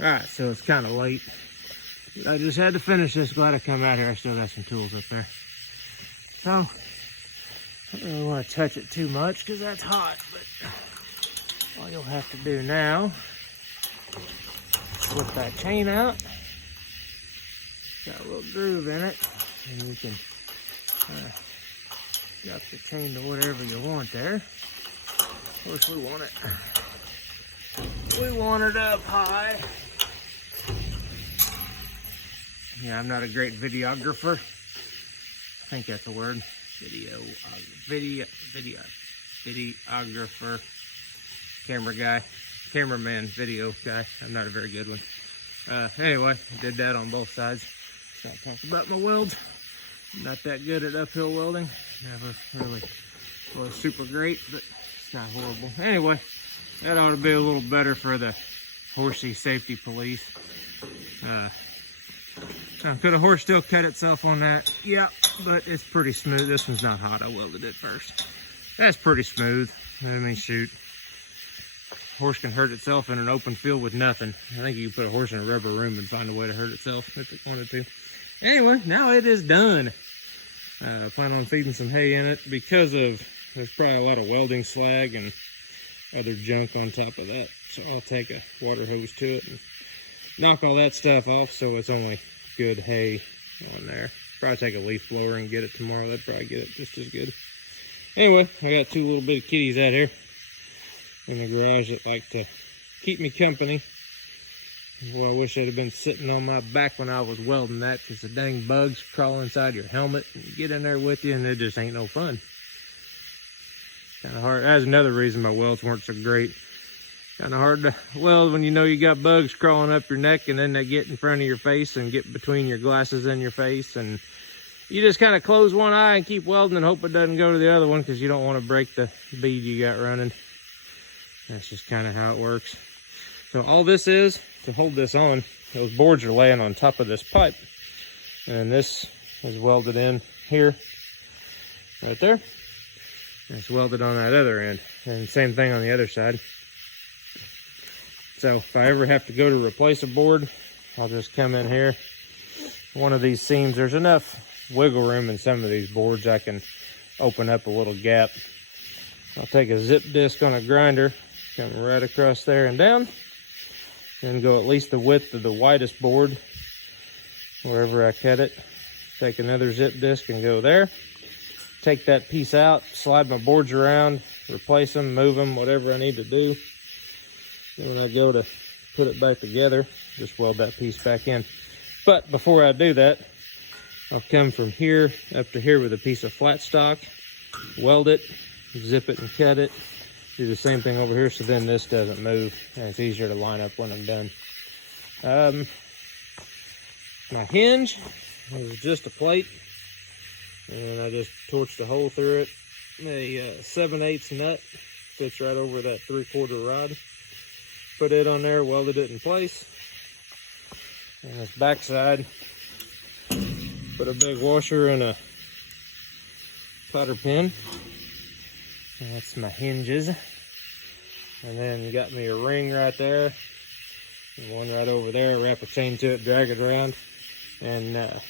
Alright, so it's kind of late. I just had to finish this. Glad I come out here. I still got some tools up there. So, I don't really want to touch it too much because that's hot. But all you'll have to do now, slip that chain out. Got a little groove in it. And you can drop the chain to whatever you want there. Of course, we want it up high. Yeah, I'm not a great videographer. I think that's a word. Videographer, cameraman, video guy. I'm not a very good one. Anyway, I did that on both sides. So I talked about my welds. I'm not that good at uphill welding. Never really was super great, but it's not horrible. Anyway, that ought to be a little better for the horsey safety police. Could a horse still cut itself on that? Yeah, but it's pretty smooth. This one's not hot. I welded it first. That's pretty smooth. I mean, shoot. Horse can hurt itself in an open field with nothing. I think you could put a horse in a rubber room and find a way to hurt itself if it wanted to. Anyway, now it is done. I plan on feeding some hay in it because there's probably a lot of welding slag and other junk on top of that. So I'll take a water hose to it and knock all that stuff off so it's only good hay on there. Probably take a leaf blower and get it tomorrow. That'd probably get it just as good. Anyway, I got two little bitty kitties out here in the garage that like to keep me company. Well, I wish they'd have been sitting on my back when I was welding that, because the dang bugs crawl inside your helmet and get in there with you, and it just ain't no fun. Kind of hard. That's another reason my welds weren't so great. Kind of hard to weld when you know you got bugs crawling up your neck, and then they get in front of your face and get between your glasses and your face, and you just kind of close one eye and keep welding and hope it doesn't go to the other one, because you don't want to break the bead you got running. That's just kind of how it works. So all this is to hold this on, those boards are laying on top of this pipe, and this is welded in here, right there. And it's welded on that other end, and same thing on the other side. So if I ever have to go to replace a board, I'll just come in here. One of these seams, there's enough wiggle room in some of these boards I can open up a little gap. I'll take a zip disc on a grinder, come right across there and down, and go at least the width of the widest board wherever I cut it. Take another zip disc and go there. Take that piece out, slide my boards around, replace them, move them, whatever I need to do. Then when I go to put it back together, just weld that piece back in. But before I do that, I'll come from here up to here with a piece of flat stock, weld it, zip it and cut it. Do the same thing over here so then this doesn't move and it's easier to line up when I'm done. My hinge is just a plate, and I just torched a hole through it. A 7/8 nut fits right over that 3/4 rod. Put it on there, welded it in place. And this backside, put a big washer and a cotter pin. And that's my hinges. And then you got me a ring right there, and one right over there. Wrap a chain to it, drag it around, and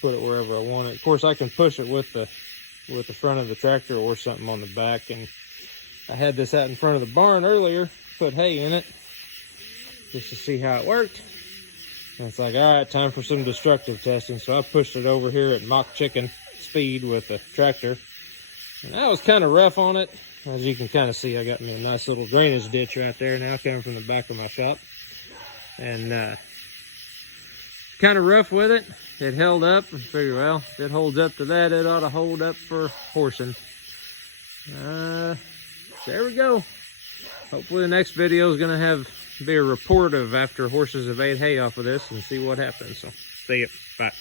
put it wherever I want it. Of course, I can push it with the front of the tractor or something on the back. And I had this out in front of the barn earlier, put hay in it just to see how it worked. And it's like, all right, time for some destructive testing. So I pushed it over here at mock chicken speed with the tractor. And I was kind of rough on it. As you can kind of see, I got me a nice little drainage ditch right there now coming from the back of my shop. And kind of rough with it. It held up. I figured, well, if it holds up to that, it ought to hold up for horsing. There we go. Hopefully the next video is going to be a report of after horses have ate hay off of this and see what happens. So, see ya. Bye.